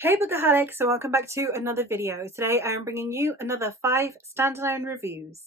Hey Bookaholics, so welcome back to another video. Today I am bringing you another 5 standalone reviews.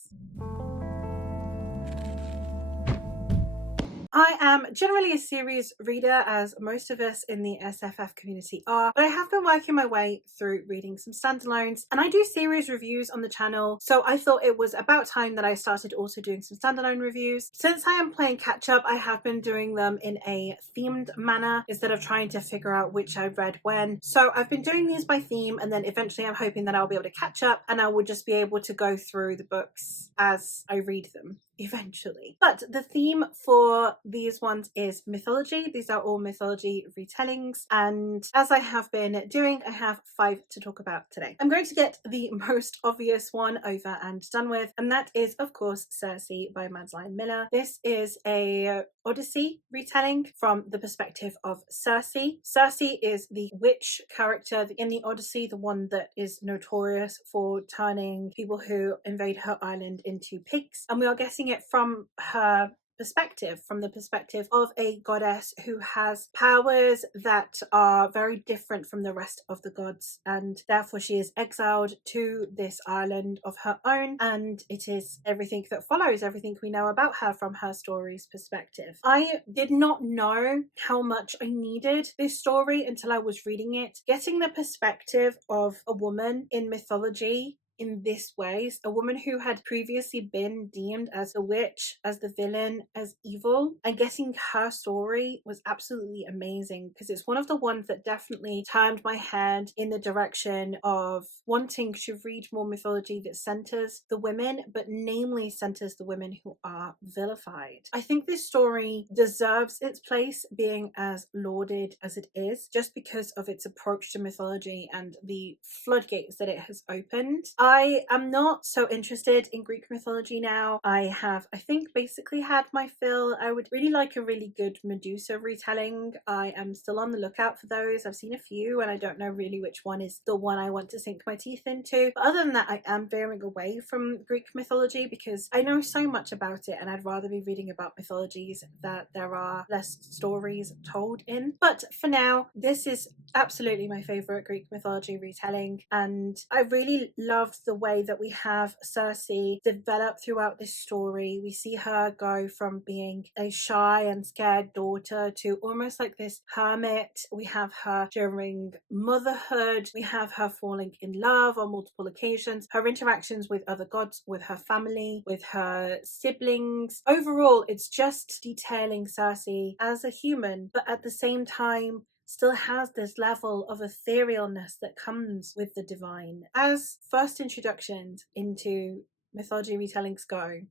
I am generally a series reader, as most of us in the SFF community are, but I have been working my way through reading some standalones, and I do series reviews on the channel, so I thought it was about time that I started also doing some standalone reviews. Since I am playing catch up, I have been doing them in a themed manner instead of trying to figure out which I read when. So I've been doing these by theme, and then eventually I'm hoping that I'll be able to catch up and I will just be able to go through the books as I read them eventually. But the theme for these ones is mythology. These are all mythology retellings, and as I have been doing, I have 5 to talk about today. I'm going to get the most obvious one over and done with, and that is of course Circe by Madeline Miller. This is a Odyssey retelling from the perspective of Circe. Circe is the witch character in the Odyssey, the one that is notorious for turning people who invade her island into pigs, and we are getting it from her perspective, from the perspective of a goddess who has powers that are very different from the rest of the gods, and therefore she is exiled to this island of her own, and it is everything that follows, everything we know about her from her story's perspective. I did not know how much I needed this story until I was reading it. Getting the perspective of a woman in mythology in this way, a woman who had previously been deemed as a witch, as the villain, as evil, and getting her story was absolutely amazing, because it's one of the ones that definitely turned my head in the direction of wanting to read more mythology that centers the women, but namely centers the women who are vilified. I think this story deserves its place being as lauded as it is, just because of its approach to mythology and the floodgates that it has opened. I am not so interested in Greek mythology now. I think, basically had my fill. I would really like a really good Medusa retelling. I am still on the lookout for those. I've seen a few, and I don't know really which one is the one I want to sink my teeth into. But other than that, I am veering away from Greek mythology because I know so much about it, and I'd rather be reading about mythologies that there are less stories told in. But for now, this is absolutely my favourite Greek mythology retelling, and I really loved the way that we have Circe develop throughout this story. We see her go from being a shy and scared daughter to almost like this hermit. We have her during motherhood. We have her falling in love on multiple occasions. Her interactions with other gods, with her family, with her siblings. Overall, it's just detailing Circe as a human, but at the same time still has this level of etherealness that comes with the divine. As first introductions into mythology retellings go,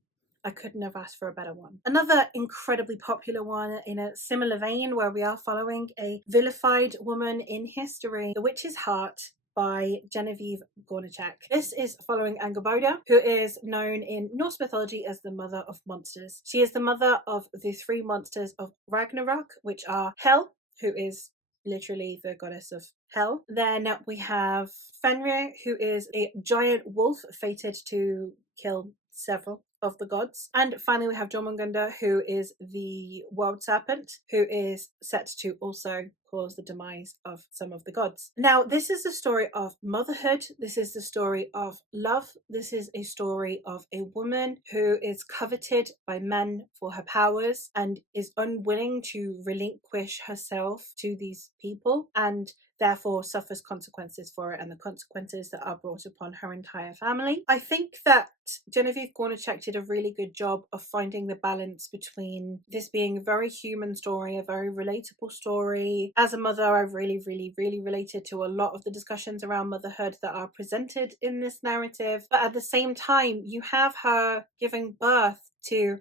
I couldn't have asked for a better one. Another incredibly popular one in a similar vein, where we are following a vilified woman in history, The Witch's Heart by Genevieve Gornichek. This is following Angerboda, who is known in Norse mythology as the mother of monsters. She is the mother of the 3 monsters of Ragnarok, which are Hel, who is literally the goddess of hell. Then we have Fenrir, who is a giant wolf fated to kill several of the gods. And finally we have Jormungandr, who is the world serpent, who is set to also cause the demise of some of the gods. Now, this is the story of motherhood. This is the story of love. This is a story of a woman who is coveted by men for her powers and is unwilling to relinquish herself to these people, and therefore suffers consequences for it, and the consequences that are brought upon her entire family. I think that Genevieve Gornichek did a really good job of finding the balance between this being a very human story, a very relatable story. As a mother, I really related to a lot of the discussions around motherhood that are presented in this narrative, but at the same time, you have her giving birth to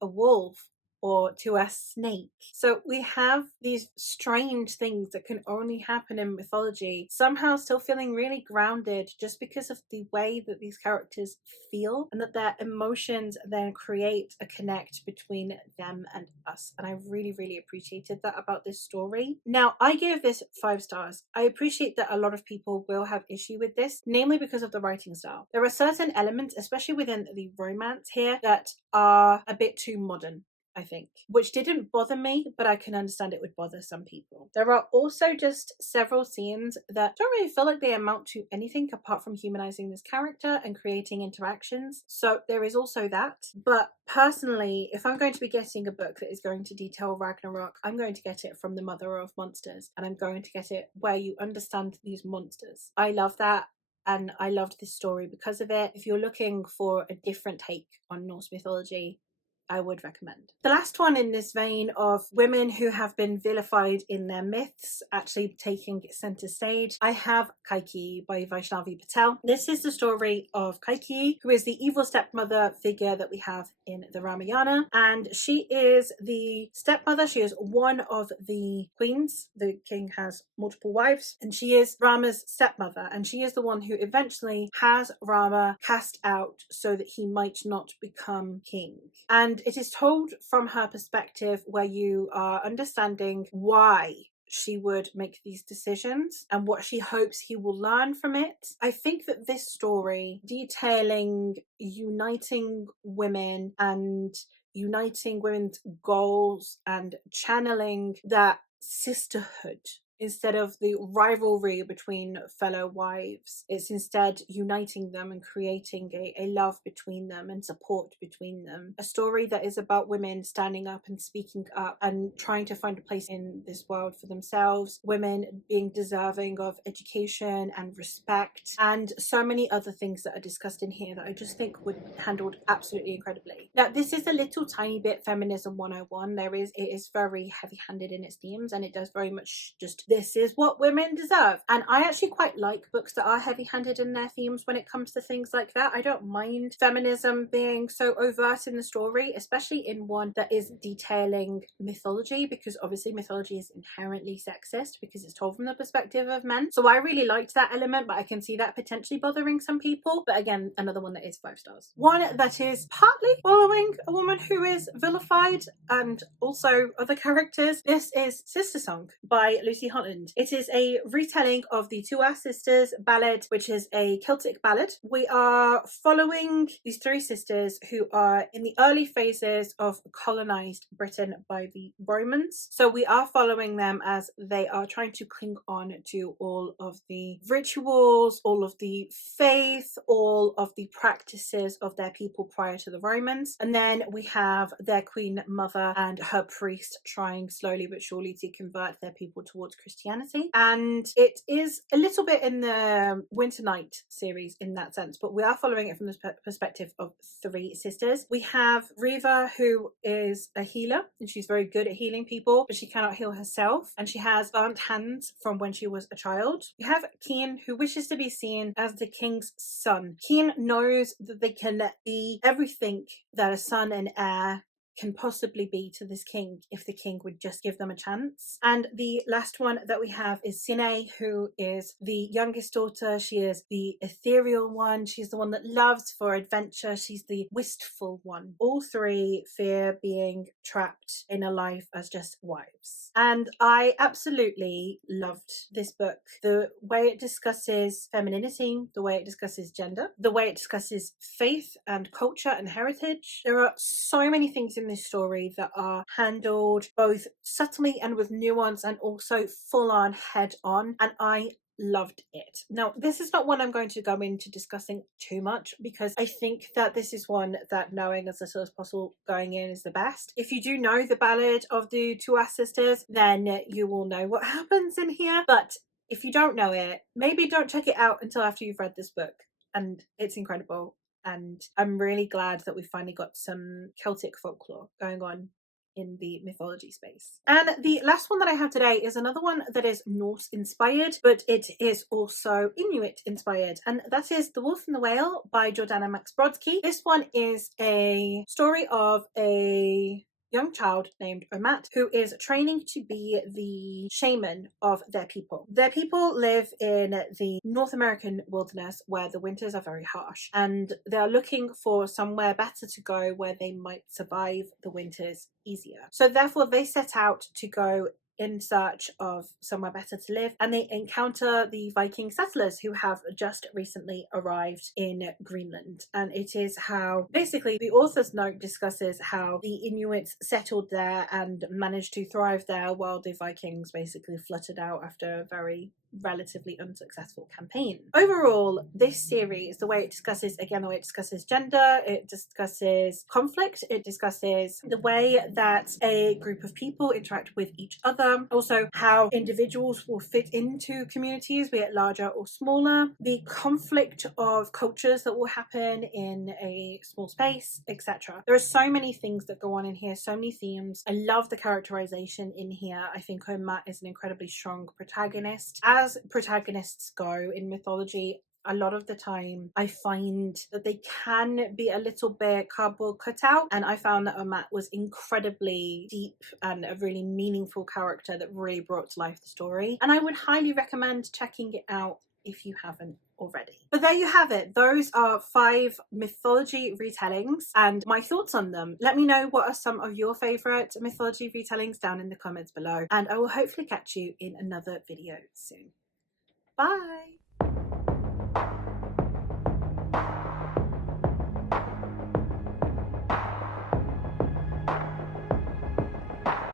a wolf or to a snake. So we have these strange things that can only happen in mythology, somehow still feeling really grounded just because of the way that these characters feel, and that their emotions then create a connect between them and us. And I really appreciated that about this story. Now, I gave this 5 stars. I appreciate that a lot of people will have issue with this, namely because of the writing style. There are certain elements, especially within the romance here, that are a bit too modern. I think, which didn't bother me, but I can understand it would bother some people. There are also just several scenes that don't really feel like they amount to anything apart from humanizing this character and creating interactions. So there is also that. But personally, if I'm going to be getting a book that is going to detail Ragnarok, I'm going to get it from the mother of monsters, and I'm going to get it where you understand these monsters. I love that. And I loved this story because of it. If you're looking for a different take on Norse mythology, I would recommend. The last one in this vein of women who have been vilified in their myths actually taking center stage, I have Kaikeyi by Vaishnavi Patel. This is the story of Kaikeyi, who is the evil stepmother figure that we have in the Ramayana, and she is the stepmother. She is one of the queens. The king has multiple wives, and she is Rama's stepmother, and she is the one who eventually has Rama cast out so that he might not become king. And it is told from her perspective, where you are understanding why she would make these decisions and what she hopes he will learn from it. I think that this story, detailing uniting women and uniting women's goals and channeling that sisterhood instead of the rivalry between fellow wives, it's instead uniting them and creating a love between them and support between them. A story that is about women standing up and speaking up and trying to find a place in this world for themselves, women being deserving of education and respect, and so many other things that are discussed in here that I just think would be handled absolutely incredibly. Now, this is a little tiny bit feminism 101. It is very heavy-handed in its themes, and it does very much just, this is what women deserve. And I actually quite like books that are heavy-handed in their themes when it comes to things like that. I don't mind feminism being so overt in the story, especially in one that is detailing mythology, because obviously mythology is inherently sexist because it's told from the perspective of men. So I really liked that element, but I can see that potentially bothering some people. But again, another one that is 5 stars. One that is partly following a woman who is vilified and also other characters. This is Sistersong by Lucy Holland. It is a retelling of the Two Sisters ballad, which is a Celtic ballad. We are following these 3 sisters who are in the early phases of colonized Britain by the Romans. So we are following them as they are trying to cling on to all of the rituals, all of the faith, all of the practices of their people prior to the Romans. And then we have their queen mother and her priest trying slowly but surely to convert their people towards Christianity. And it is a little bit in the Winter Night series in that sense, but we are following it from the perspective of 3 sisters. We have Riva, who is a healer, and she's very good at healing people, but she cannot heal herself, and she has burnt hands from when she was a child. We have Keen, who wishes to be seen as the king's son. Keen knows that they can be everything that a son and heir can possibly be to this king if the king would just give them a chance. And the last one that we have is Sine, who is the youngest daughter. She is the ethereal one. She's the one that loves for adventure. She's the wistful one. All 3 fear being trapped in a life as just wives. And I absolutely loved this book. The way it discusses femininity, the way it discusses gender, the way it discusses faith and culture and heritage. There are so many things in this story that are handled both subtly and with nuance, and also full on head on, and I loved it. Now, this is not one I'm going to go into discussing too much, because I think that this is one that knowing as little as possible going in is the best. If you do know the ballad of the Two Sisters, then you will know what happens in here, but if you don't know it, maybe don't check it out until after you've read this book, and it's incredible. And I'm really glad that we finally got some Celtic folklore going on in the mythology space. And the last one that I have today is another one that is Norse inspired, but it is also Inuit inspired, and that is The Wolf and the Whale by Jordana Max Brodsky. This one is a story of a young child named Omat, who is training to be the shaman of their people. Their people live in the North American wilderness where the winters are very harsh, and they're looking for somewhere better to go where they might survive the winters easier. So therefore they set out to go in search of somewhere better to live, and they encounter the Viking settlers who have just recently arrived in Greenland. And it is how basically the author's note discusses how the Inuits settled there and managed to thrive there while the Vikings basically fluttered out after a very relatively unsuccessful campaign. Overall, this series, the way it discusses, again, the way it discusses gender, it discusses conflict, it discusses the way that a group of people interact with each other, also how individuals will fit into communities, be it larger or smaller, the conflict of cultures that will happen in a small space, etc. There are so many things that go on in here, so many themes. I love the characterization in here. I think Matt is an incredibly strong protagonist. As protagonists go in mythology, a lot of the time I find that they can be a little bit cardboard cutout, and I found that Matt was incredibly deep and a really meaningful character that really brought to life the story, and I would highly recommend checking it out if you haven't already. But there you have it. Those are 5 mythology retellings and my thoughts on them. Let me know what are some of your favourite mythology retellings down in the comments below, and I will hopefully catch you in another video soon. Bye!